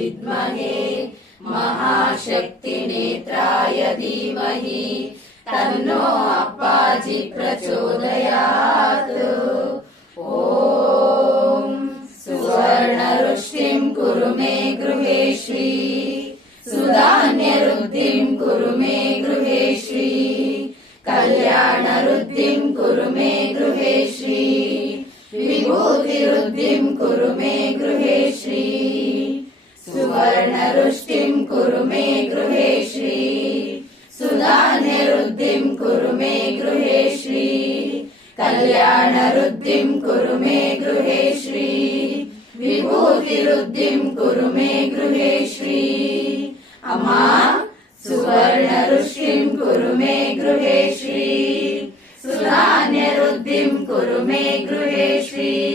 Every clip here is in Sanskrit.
विद्महे महाशक्तिनेत्राय धीमहि तन्नो अप्पाजि प्रचोदयात्। ॐ सुवर्णरुष्टिम् कुरु मे गृहे श्री सुधान्यरुद्धिम् कुरु मे गृहे श्री कल्याणरुद्धिम् कुरु मे गृहे श्री विभूतिरुद्धिम् कुरु मे मे गृहे श्री। सुधान्यरुद्धिम् कुरु मे गृहे श्री। कल्याणरुद्धिम् कुरु मे गृहे श्री। विभूतिरुद्धिम् कुरु मे गृहे श्री। अमा सुवर्णरुष्टिम् कुरु मे गृहे श्री। सुधान्यरुद्धिम् कुरु मे गृहे श्री।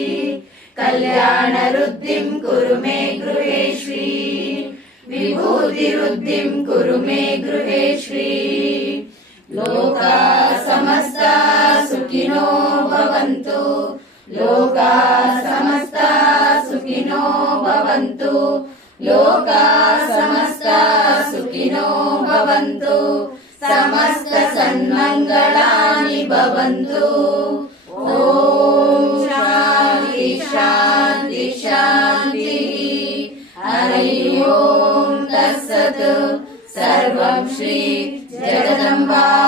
कल्याणरुद्धिम् कुरु मे गृहे श्री विभूतिरुद्धिम् कुरु मे गृहे श्री। लोका समस्ता सुखिनो भवन्तु। लोका समस्ता सुखिनो भवन्तु। लोका समस्ता सुखिनो भवन्तु। समस्त सन्मङ्गलानि भवन्तु सर्वम् श्री जगदम्बार्पणमस्तु